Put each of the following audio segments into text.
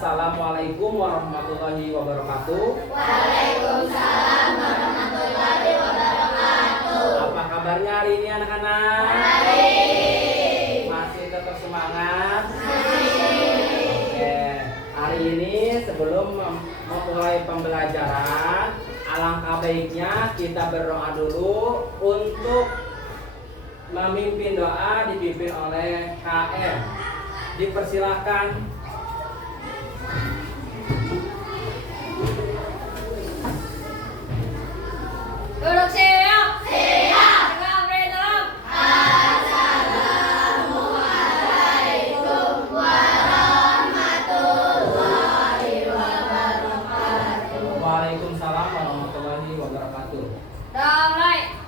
Assalamualaikum warahmatullahi wabarakatuh. Waalaikumsalam warahmatullahi wabarakatuh. Apa kabarnya hari ini anak-anak? Baik. Masih tetap semangat? Masih. Oke. Hari ini sebelum memulai pembelajaran, alangkah baiknya kita berdoa dulu untuk memimpin doa dipimpin oleh KM. Dipersilahkan. Duduk siap. Siap. Dengan beritahu. Assalamualaikum warahmatullahi wabarakatuh. Waalaikumsalam warahmatullahi wabarakatuh. Damai.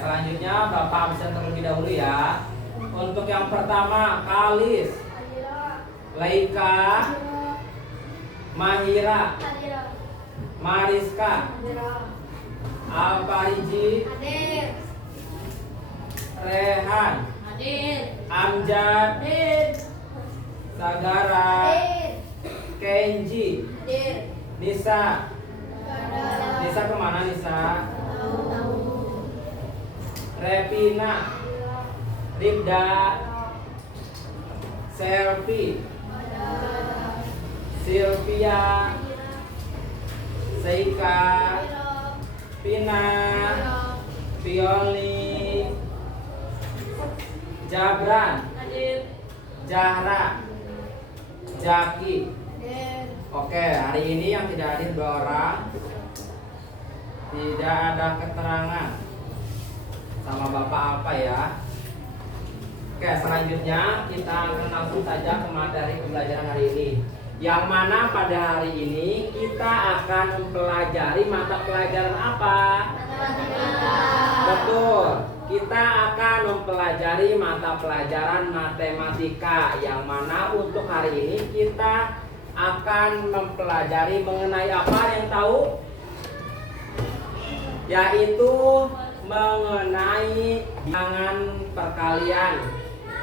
Selanjutnya Bapak absen terlebih dahulu ya. Untuk yang pertama Kalis, Laika, Mahira, Mariska, Alpariji, Rehan, Amjad, Sagara, Kenji, Nisa. Nisa kemana Nisa? Revina, Ribda, Selvi, Sylvia, Seika, Pina, Violi, Jabran, Jahra, Jaki. Oke, hari ini yang tidak hadir 2 orang. Tidak ada keterangan sama Bapak apa ya. Oke, selanjutnya kita akan langsung saja ke materi pembelajaran hari ini. Yang mana pada hari ini kita akan mempelajari mata pelajaran apa? Matematika. Betul. Kita akan mempelajari mata pelajaran matematika. Yang mana untuk hari ini kita akan mempelajari mengenai apa yang tahu? Yaitu mengenai bilangan perkalian.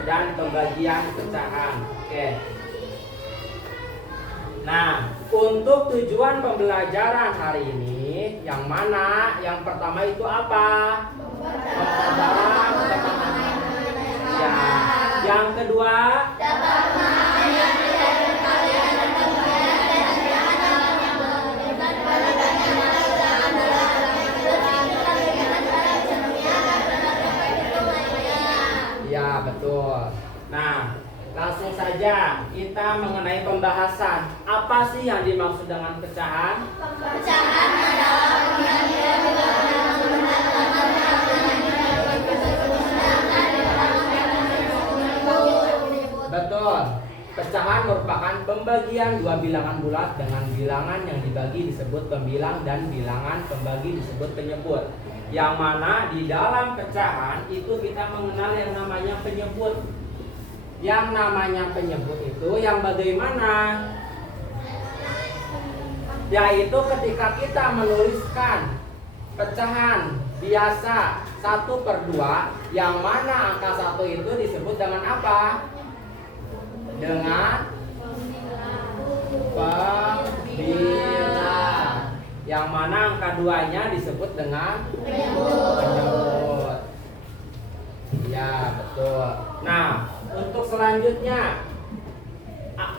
dan pembagian pecahan. Oke. Nah, untuk tujuan pembelajaran hari ini, yang mana? Yang pertama itu apa? Memperdalam pemahaman. Ya. Yang kedua, ya betul. Nah, langsung saja kita mengenai pembahasan. Apa sih yang dimaksud dengan pecahan? Pecahan adalah bagian Betul. Pecahan merupakan pembagian dua bilangan bulat dengan bilangan yang dibagi disebut pembilang dan bilangan pembagi disebut penyebut. Yang mana di dalam pecahan itu kita mengenal yang namanya penyebut. Yang namanya penyebut itu yang bagaimana? Yaitu ketika kita menuliskan pecahan biasa 1/2, yang mana angka 1 itu disebut dengan apa? Dengan pembilang. Yang mana angka 2-nya disebut dengan penyebut. Ya, betul. Nah, untuk selanjutnya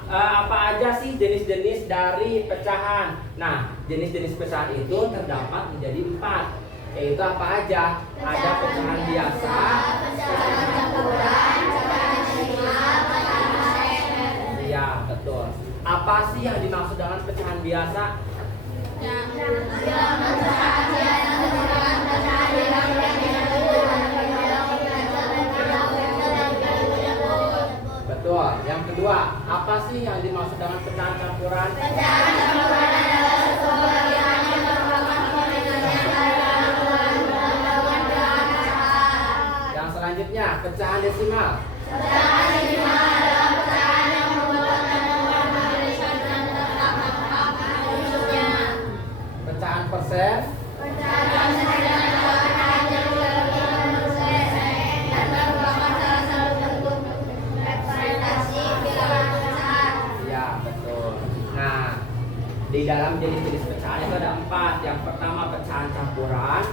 apa aja sih jenis-jenis dari pecahan? Nah, jenis-jenis pecahan itu terdapat menjadi 4. Yaitu apa aja? Ada pecahan biasa, pecahan campuran, pecahan desimal, pecahan persen. Ya, betul. Apa sih yang dimaksud dengan pecahan biasa? Betul. Yang kedua, apa sih yang dimaksud dengan pecahan campuran? Pecahan campuran adalah sesuatu bagian yang merupakan kombinasi antara bilangan dan pecahan. Yang selanjutnya, pecahan desimal. Pecahan desimal adalah pecahan yang merupakan gabungan dari satuan dan angka wujudnya. Pecahan persen. Pecahan persen adalah pecahan yang digabungkan persen dan merupakan salah satu bentuk representasi bilangan pecahan. Ya, betul. Nah, di dalam jenis-jenis pecahan itu ada 4. Yang pertama pecahan campuran,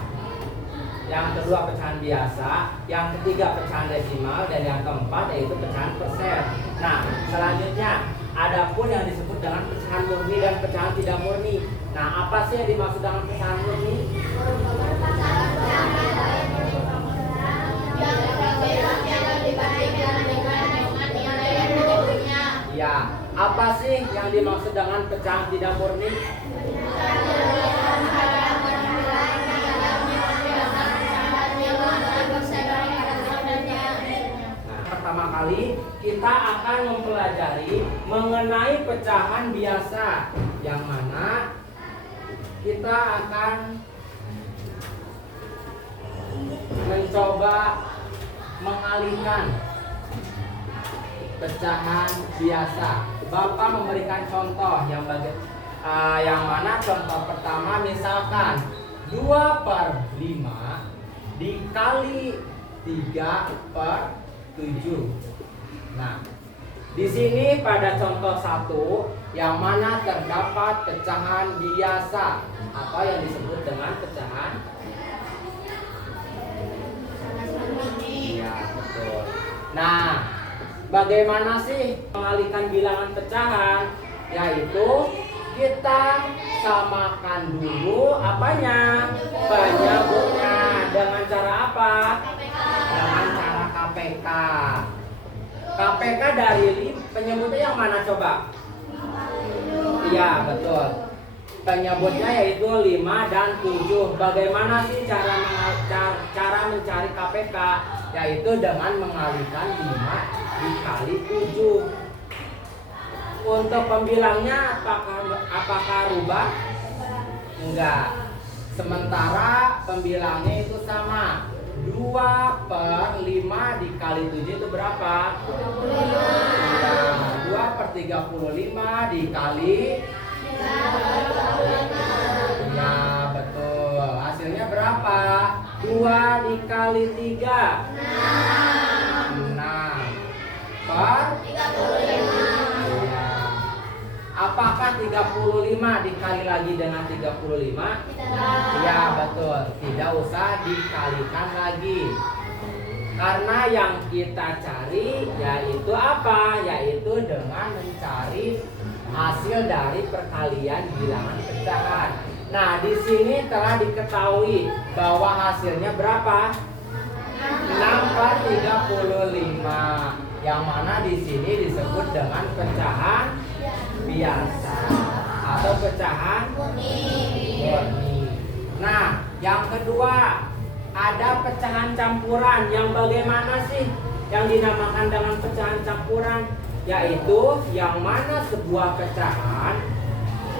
yang kedua pecahan biasa, yang ketiga pecahan desimal, dan yang keempat yaitu pecahan persen. Nah, selanjutnya adapun yang disebut dengan pecahan murni dan pecahan tidak murni. Nah, apa sih yang dimaksud dengan pecahan murni? Ya, apa sih yang dimaksud dengan pecahan tidak murni? Pertama kali kita akan mempelajari mengenai pecahan biasa, yang mana kita akan mencoba mengalihkan pecahan biasa. Bapak memberikan contoh yang mana contoh pertama misalkan 2/5 dikali 3/7. Nah, di sini pada contoh 1 yang mana terdapat pecahan biasa atau yang disebut dengan pecahan. Ya, betul. Nah, bagaimana sih mengalihkan bilangan pecahan? Yaitu kita samakan dulu apanya? Penyebutnya. Dengan cara apa? Dengan cara KPK. KPK dari penyebutnya yang mana coba? Iya, betul. Penyebutnya yaitu 5 dan 7. Bagaimana sih cara mencari KPK? Yaitu dengan mengalihkan 5 dikali 7. Untuk pembilangnya apakah rubah? Enggak. Sementara pembilangnya itu sama. 2/5 dikali 7 itu berapa? 35. 2/35 dikali. Ya, betul. Hasilnya berapa? 2 dikali 3. 6. 35 dikali lagi dengan 35? Ya betul, tidak usah dikalikan lagi. Karena yang kita cari yaitu apa? Yaitu dengan mencari hasil dari perkalian bilangan pecahan. Nah, di sini telah diketahui bahwa hasilnya berapa? 6/35. Yang mana di sini disebut dengan pecahan biasa atau pecahan murni. Nah, yang kedua, ada pecahan campuran. Yang bagaimana sih yang dinamakan dengan pecahan campuran? Yaitu yang mana sebuah pecahan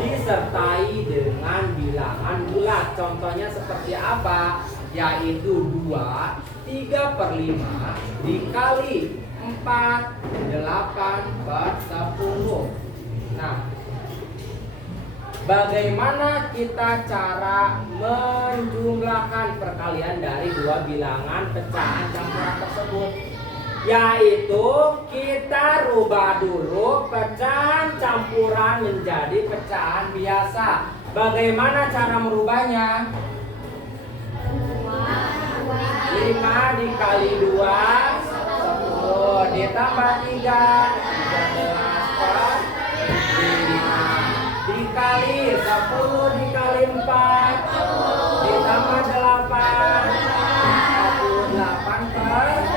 disertai dengan bilangan bulat. Contohnya seperti apa? Yaitu 2, 3/5 dikali 4, 8/10. Nah, bagaimana kita cara menjumlahkan perkalian dari dua bilangan pecahan campuran tersebut? Yaitu kita rubah dulu pecahan campuran menjadi pecahan biasa. Bagaimana cara merubahnya? 5 dikali 2, 10 ditambah 3, 15 dikali 10 dikali 4 ditambah 8, 48/10.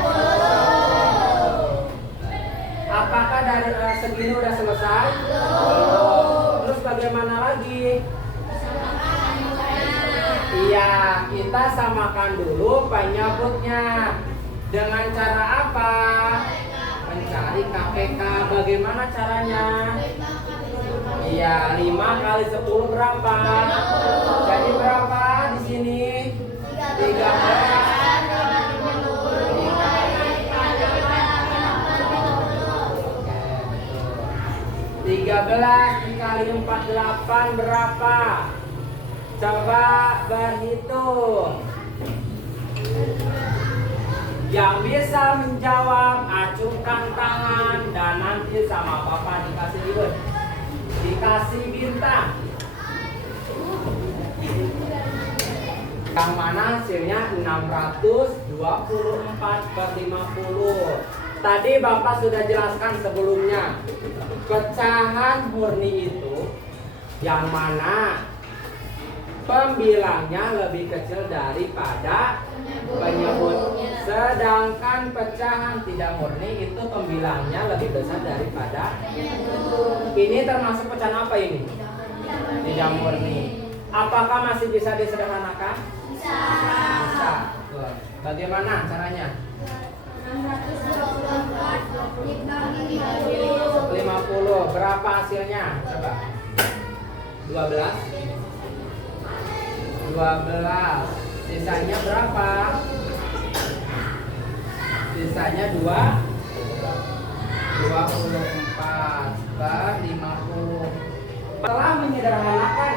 Apakah dari segini udah selesai? Belum. Terus bagaimana lagi? Iya, kita samakan dulu penyebutnya. Dengan cara apa? Mencari KPK. Bagaimana caranya? Iya, 5 kali 10 berapa? Jadi berapa di sini? 13. 13 dikali 48 berapa? Coba berhitung. Yang bisa menjawab acungkan tangan dan nanti sama Bapak dikasih ribet. Dikasih bintang. Yang mana hasilnya 624/50. Tadi Bapak sudah jelaskan sebelumnya. Pecahan murni itu yang mana pembilangnya lebih kecil daripada penyebut. Sedangkan pecahan tidak murni itu pembilangnya lebih besar daripada. Ini termasuk pecahan apa ini? Tidak murni. Apakah masih bisa disederhanakan? Bisa. Bagaimana caranya? 50 berapa hasilnya? Coba. 12. Sisanya berapa? Sisanya 24/50. Setelah menyederhanakan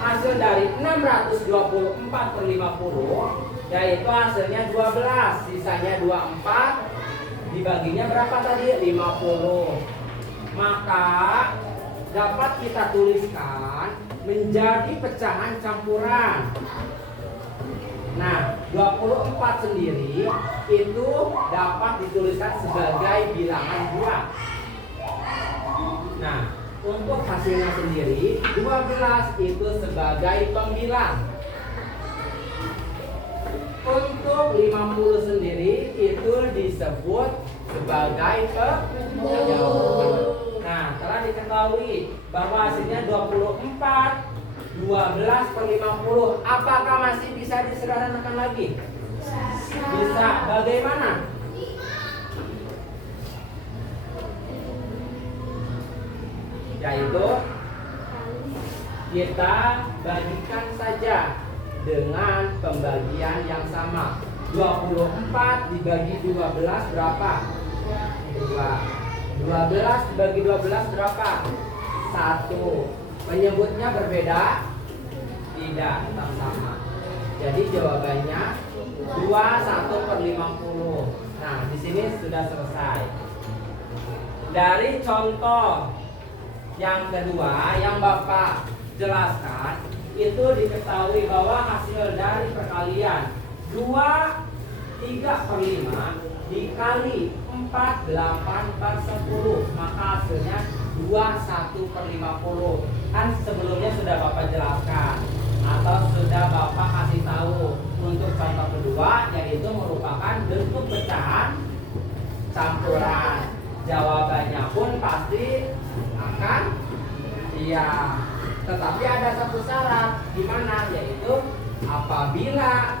hasil dari 624/50, yaitu hasilnya 12, sisanya 24, dibaginya berapa tadi? 50. Maka dapat kita tuliskan menjadi pecahan campuran. Nah, 24 sendiri itu dapat dituliskan sebagai bilangan bulat. Nah, untuk hasilnya sendiri 12 itu sebagai pembilang. Untuk 50 sendiri itu disebut sebagai penyebut. Nah, telah diketahui bahwa hasilnya 24, 12/50. Apakah masih bisa disederhanakan lagi? Bisa. Bagaimana? Yaitu kita bagikan saja dengan pembagian yang sama. 24 dibagi 12 berapa? 2. 12 dibagi 12 berapa? 1. Penyebutnya berbeda? Tidak, tetap sama. Jadi jawabannya 21/50. Nah, di sini sudah selesai. Dari contoh Yang kedua, yang Bapak jelaskan itu diketahui bahwa hasil dari perkalian 3/5 dikali 4, 8 per 10, maka hasilnya 21/50. Kan sebelumnya sudah Bapak jelaskan atau sudah Bapak kasih tahu untuk contoh kedua, yaitu merupakan bentuk pecahan campuran. Jawabannya pun pasti akan iya. Tetapi ada satu syarat, di mana yaitu apabila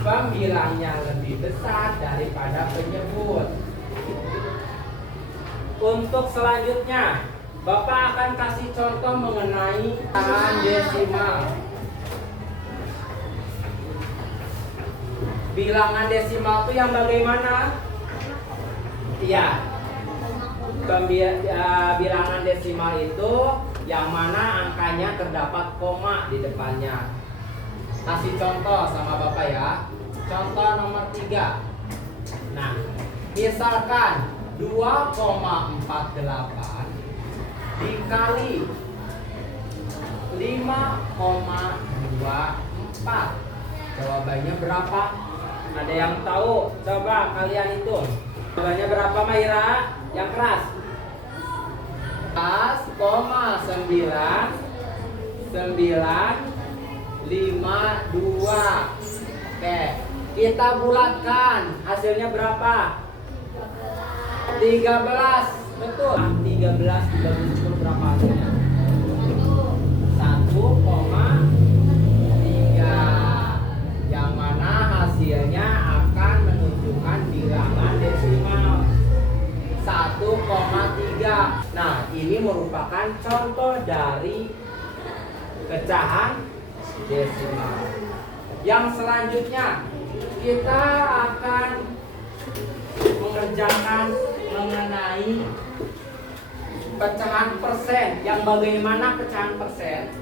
pembilangnya lebih besar daripada penyebut. Untuk selanjutnya, Bapak akan kasih contoh mengenai pecahan desimal. Bilangan desimal itu yang bagaimana? Iya. Bilangan desimal itu yang mana angkanya terdapat koma di depannya. Kasih contoh sama Bapak ya. Contoh nomor 3. Nah, misalkan 2,48 dikali 5,24. Jawabannya berapa? Ada yang tahu? Coba kalian hitung. Jawabannya berapa, Maira? Yang keras. 4,952. Oke, kita bulatkan. Hasilnya berapa? 13. Betul. 13 10 berapa hasilnya? 1,3. Yang mana hasilnya akan menunjukkan bilangan desimal 1,3. Nah, ini merupakan contoh dari pecahan desimal. Yang selanjutnya kita akan mengerjakan mengenai pecahan persen. Yang bagaimana pecahan persen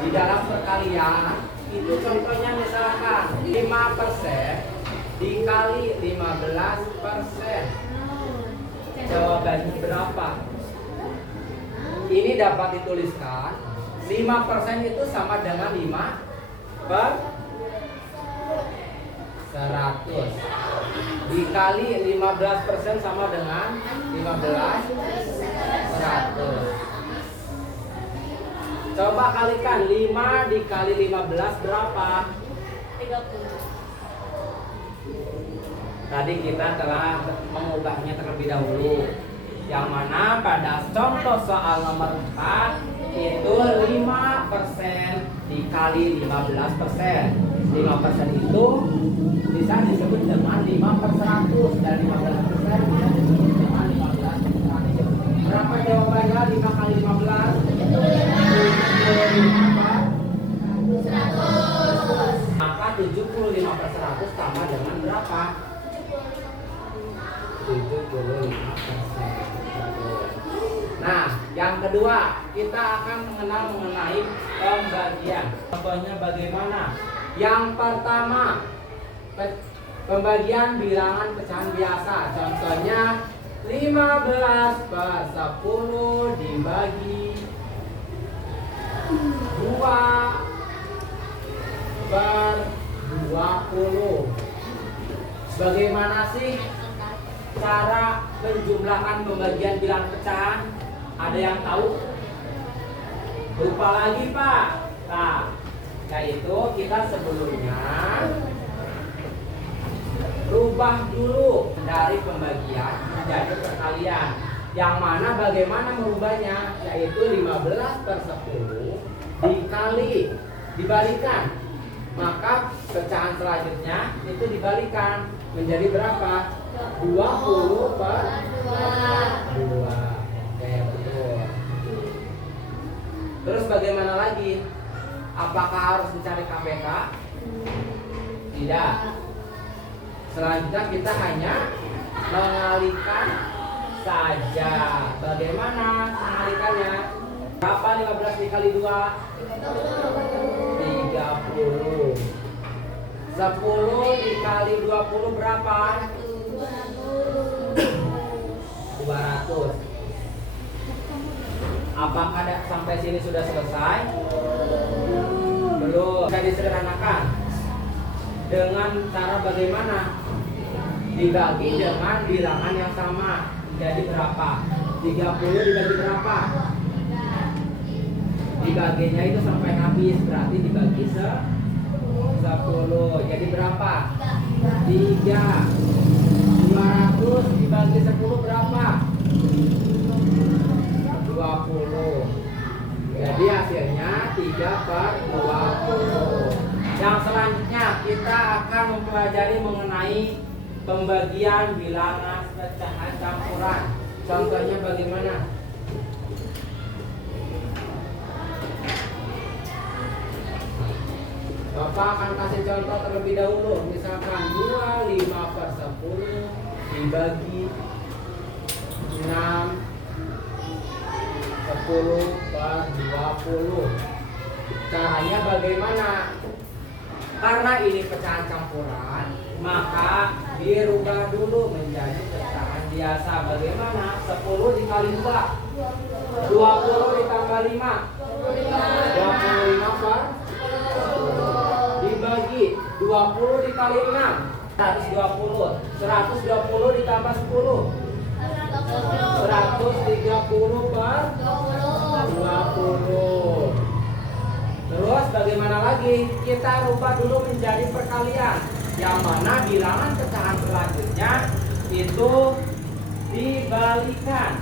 di dalam perkalian itu contohnya misalkan 5% dikali 15%. Jawabannya berapa? Ini dapat dituliskan 5% itu sama dengan 5 per 100 dikali 15% sama dengan 15 per 100. Coba kalikan 5 dikali 15 berapa? 30. Tadi kita telah mengubahnya terlebih dahulu. Yang mana pada contoh soal nomor 4 itu 5% dikali 15%. 5% itu bisa disebut dengan 5 per 100 dan 15% bisa disebut dengan 15 per 100. Berapa jawabannya 5 kali 15? 100. Maka 75 per 100 sama dengan berapa? 75%. Nah, yang kedua kita akan mengenal mengenai pembagian. Contohnya bagaimana? Yang pertama, pembagian bilangan pecahan biasa. Contohnya 15 per 10 dibagi 2 per 20. Bagaimana sih cara menjumlahkan pembagian bilangan pecahan? Ada yang tahu? Lupa lagi, Pak. Nah, yaitu kita sebelumnya rubah dulu dari pembagian menjadi perkalian. Yang mana bagaimana merubahnya? Yaitu 15 per 10 dibalikan. Maka pecahan selanjutnya itu dibalikan menjadi berapa? 20 per 2. Oke, betul. Terus bagaimana lagi? Apakah harus mencari KPK? Tidak. Selanjutnya kita hanya mengalihkan saja. Bagaimana mengalihkannya? Berapa 15 dikali 2? 30. 10 dikali 20 berapa? 200. Apakah sampai sini sudah selesai? Belum. Bisa disederhanakan dengan cara bagaimana? Dibagi dengan bilangan yang sama. Jadi berapa? 30 dibagi berapa? Dibaginya itu sampai habis, berarti dibagi 10. Jadi berapa? 3. 200 dibagi 10 berapa? 20. Jadi hasilnya 3/20. Yang selanjutnya kita akan mempelajari mengenai pembagian bilangan pecahan campuran. Contohnya bagaimana? Bapak akan kasih contoh terlebih dahulu. Misalkan 25/10 dibagi 6 10/20. Caranya bagaimana? Karena ini pecahan campuran, maka dirubah dulu menjadi pecahan biasa. Bagaimana? 10 dikali 2, 20 ditambah 5, 25 dibagi 20 dikali 6, 120. 120 ditambah 10, 130/20. Terus bagaimana lagi? Kita rubah dulu menjadi perkalian, yang mana bilangan pecahan selanjutnya itu dibalikan.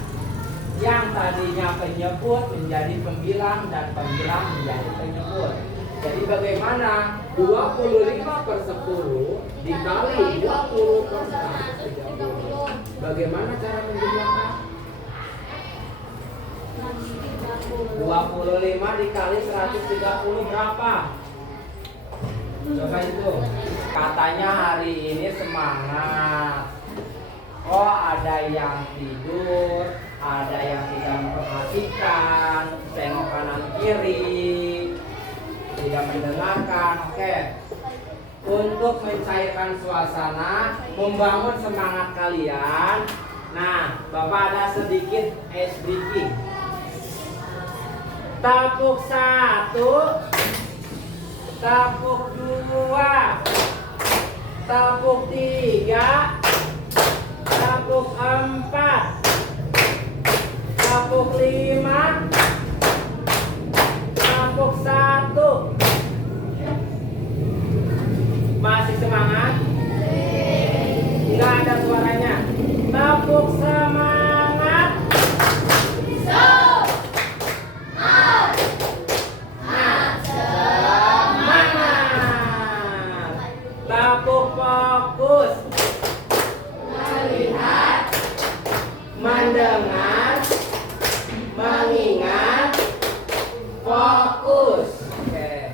Yang tadinya penyebut menjadi pembilang dan pembilang menjadi penyebut. Jadi bagaimana? 25/10 dikali 20/130. Bagaimana cara menjumlahkan? 25 dikali 130 berapa? Coba itu. Katanya hari ini semangat. Oh, ada yang tidur, ada yang tidak memperhatikan, tengok kanan kiri, tidak mendengarkan. Oke. Untuk mencairkan suasana, membangun semangat kalian. Nah, Bapak ada sedikit ice breaking. Tapuk 1, tapuk 2, tapuk 3, tapuk 4, tapuk 5, tapuk 1. Masih semangat? Enggak ada suaranya. Tapuk semangat. Tapuk fokus. Melihat, mendengar, mengingat, fokus. Oke.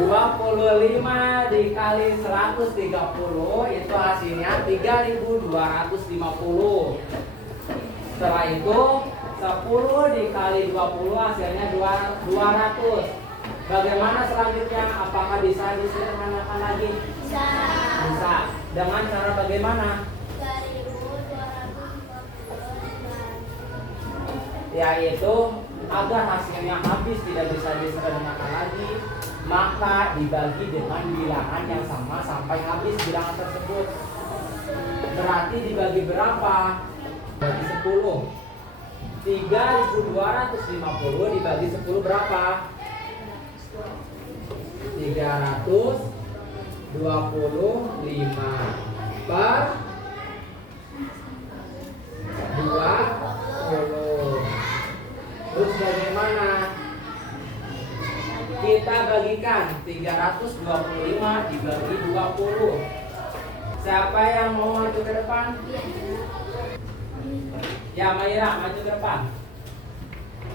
25 dikali 130 itu hasilnya 3.250. Setelah itu 10 dikali 20 hasilnya 200. Bagaimana selanjutnya? Apakah bisa disederhanakan lagi? Bisa. Bisa. Dengan cara bagaimana? 3.250. Yaitu agar hasilnya habis tidak bisa disederhanakan lagi, maka dibagi dengan bilangan yang sama sampai habis bilangan tersebut. Berarti dibagi berapa? Bagi 10. 3.250 dibagi 10 berapa? 325 per 20. Terus bagaimana? Kita bagikan 325 dibagi 20. Siapa yang mau maju ke depan? Ya, Maira, maju ke depan.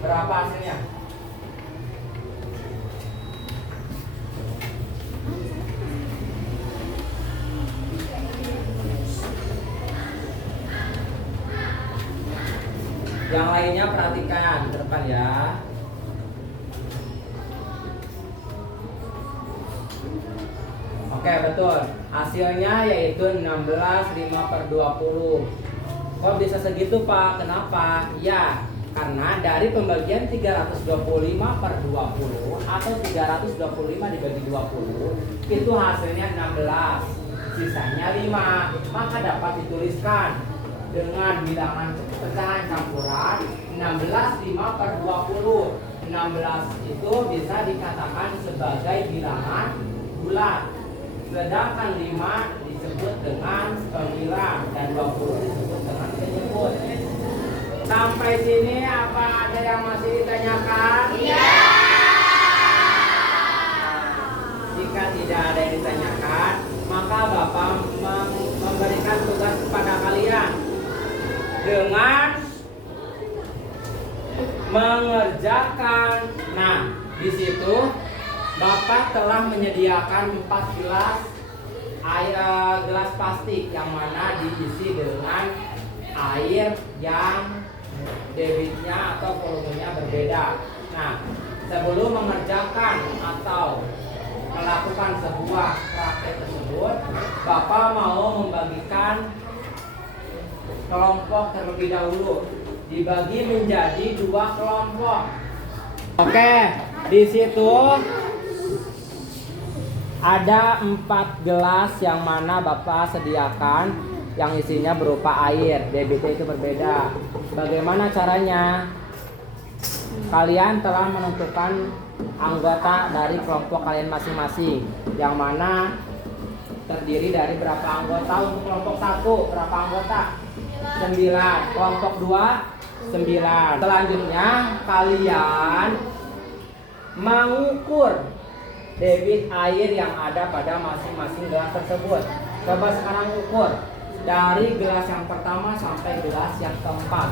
Berapa hasilnya? Yang lainnya perhatikan ke depan ya. Oke, betul. Hasilnya yaitu 16 5/20. Kok bisa segitu, Pak? Kenapa? Ya, Karena dari pembagian 325 per 20 atau 325 dibagi 20 itu hasilnya 16, sisanya 5. Maka dapat dituliskan dengan bilangan pecahan campuran 16 5 per 20. 16 itu bisa dikatakan sebagai bilangan bulat. Sedangkan 5 disebut dengan pemilah dan 20 disebut dengan penyebut. Sampai sini apa ada yang masih ditanyakan? Iya. Jika tidak ada yang ditanyakan, maka Bapak memberikan tugas kepada kalian dengan mengerjakan. Nah, di situ Bapak telah menyediakan 4 gelas gelas plastik yang mana diisi dengan air yang debitnya atau volumenya berbeda. Nah, sebelum mengerjakan atau melakukan sebuah praktek tersebut, Bapak mau membagikan kelompok terlebih dahulu, dibagi menjadi 2 kelompok. Oke, di situ ada 4 gelas yang mana Bapak sediakan yang isinya berupa air, debitnya itu berbeda. Bagaimana caranya? Kalian telah menentukan anggota dari kelompok kalian masing-masing, yang mana terdiri dari berapa anggota. Untuk kelompok 1 berapa anggota? 9. Kelompok 2 9. Selanjutnya kalian mengukur debit air yang ada pada masing-masing gelas tersebut. Coba sekarang ukur dari gelas yang pertama sampai gelas yang keempat.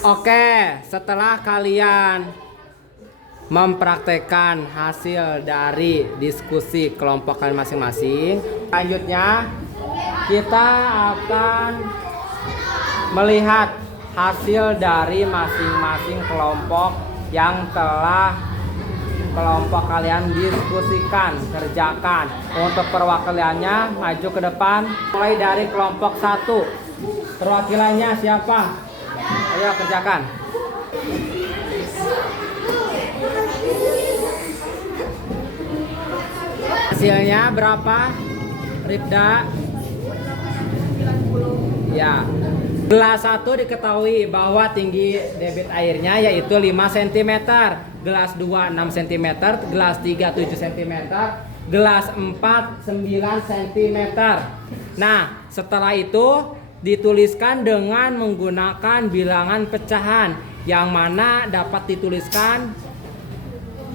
Oke, setelah kalian mempraktekkan hasil dari diskusi kelompok kalian masing-masing, selanjutnya kita akan melihat hasil dari masing-masing kelompok yang telah kelompok kalian diskusikan, kerjakan. Untuk perwakilannya maju ke depan, mulai dari kelompok 1. Perwakilannya siapa? Ayo kerjakan. Hasilnya berapa? Ribda? Ya. Gelas 1 diketahui bahwa tinggi debit airnya yaitu 5 cm. Gelas 2 6 cm, gelas 3 7 cm, gelas 4 9 cm. Nah, setelah itu dituliskan dengan menggunakan bilangan pecahan yang mana dapat dituliskan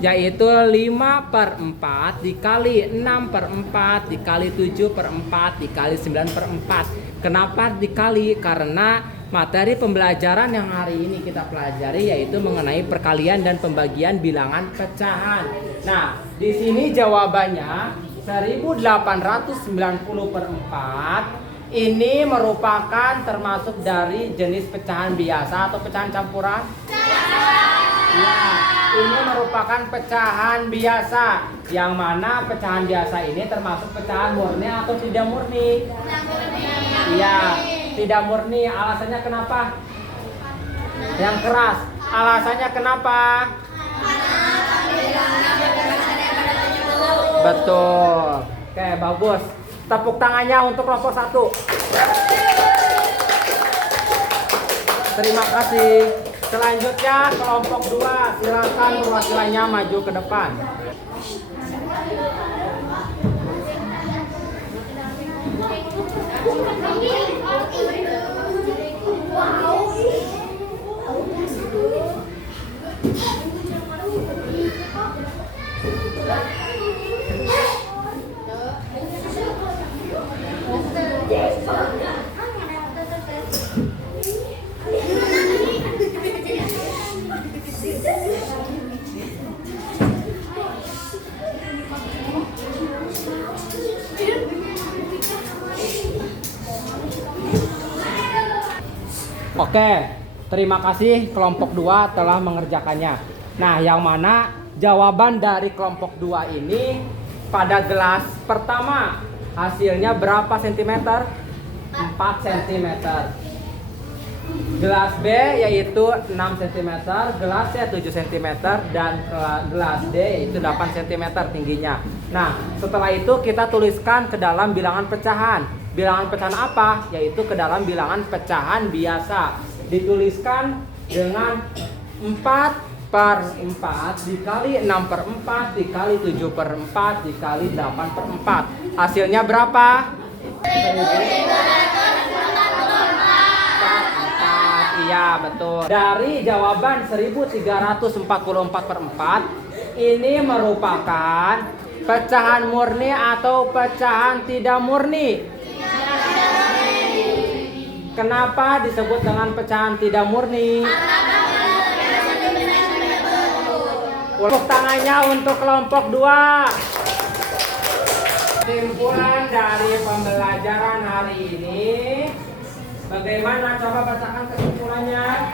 yaitu 5/4 dikali 6/4 dikali 7/4 dikali 9/4. Kenapa dikali? Karena materi pembelajaran yang hari ini kita pelajari yaitu mengenai perkalian dan pembagian bilangan pecahan. Nah, di sini jawabannya 1890/4. Ini merupakan termasuk dari jenis pecahan biasa atau pecahan campuran? Ya, ini merupakan pecahan biasa. Yang mana pecahan biasa ini termasuk pecahan murni atau tidak murni? Iya, tidak murni. Alasannya kenapa? Yang keras. Alasannya kenapa? Betul. Oke, bagus. Tepuk tangannya untuk kelompok 1. Terima kasih. Selanjutnya kelompok 2, silakan perwakilannya maju ke depan. Oke, terima kasih kelompok 2 telah mengerjakannya. Nah, yang mana jawaban dari kelompok 2 ini pada gelas pertama hasilnya berapa sentimeter? 4 cm. Gelas B yaitu 6 cm, gelas C 7 cm, dan gelas D itu 8 cm tingginya. Nah, setelah itu kita tuliskan ke dalam bilangan pecahan. Bilangan pecahan apa? Yaitu ke dalam bilangan pecahan biasa. Dituliskan dengan 4/4 dikali 6/4 dikali 7/4 dikali 8/4. Hasilnya berapa? 1.344. Iya, betul. Dari jawaban 1344/4 ini merupakan pecahan murni atau pecahan tidak murni? Kenapa disebut dengan pecahan tidak murni? Tepuk tangannya untuk kelompok 2. Kesimpulan dari pembelajaran hari ini, bagaimana? Coba bacakan kesimpulannya.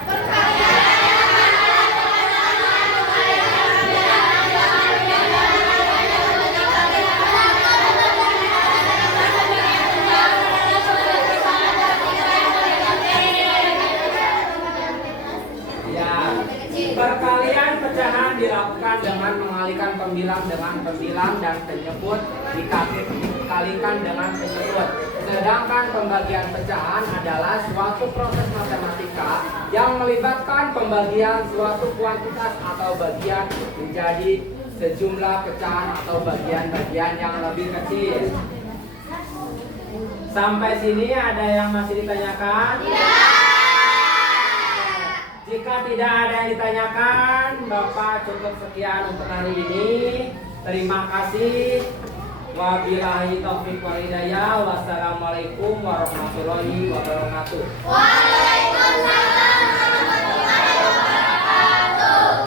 Perkalian pecahan dilakukan dengan mengalihkan pembilang dengan pembilang dan penyebut dikalikan dengan penyebut. Sedangkan pembagian pecahan adalah suatu proses matematika yang melibatkan pembagian suatu kuantitas atau bagian menjadi sejumlah pecahan atau bagian-bagian yang lebih kecil. Sampai sini ada yang masih ditanyakan? Jika tidak ada yang ditanyakan, Bapak cukup sekian untuk hari ini. Terima kasih. Wabillahi taufiq wal hidayah. Wassalamualaikum warahmatullahi wabarakatuh. Waalaikumsalam.